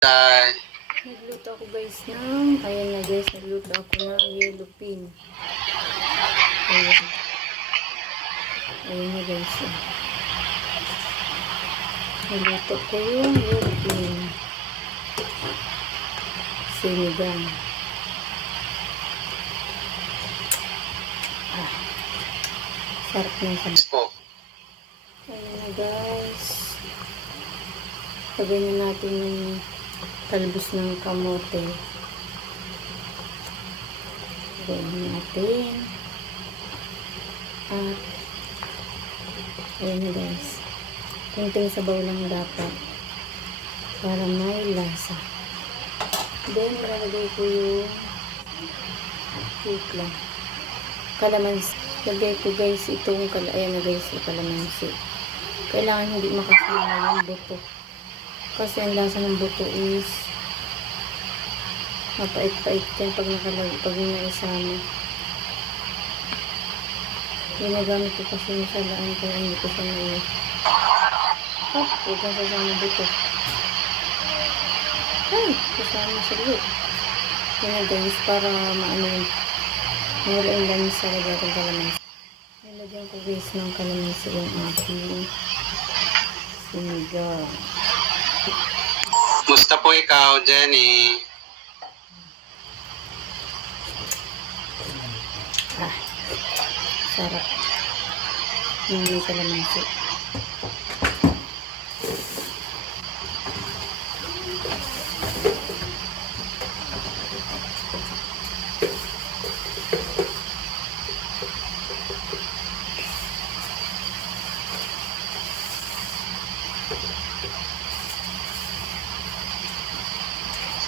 Dahil Nagluto ako guys ayan na guys, nagluto ako ng yellow pin. Ayan. Ayan na guys. Nagluto ko yung yellow pin. Sinigang. Sarap ng sarap. po. Ayan na guys. Sabay na natin yung talbos ng kamote. Sabay natin. At ayan na guys. Kunting sabaw lang dapat para may lasa. Then, lalagay ko yung tikla. Kalamansi. Lagay ko guys itong ayan na guys, yung kalamansi. Kailangan hindi makasama yung buto. Kasi ang lasa ng buto is mapait-pait yan pag naisama. Ginagamit ko kasi yung salaan kaya hindi ko siya may huwag kang sasama buto. Ay, kasama sa loob. Yan na guys, para maano yun. Wala yung lamis sa lagay ng kalamansi. Nilagyan ko guys ng kalamansi yung aking sinigang. Musta po ikaw, Jenny? Sarap. Yung may kalamansi.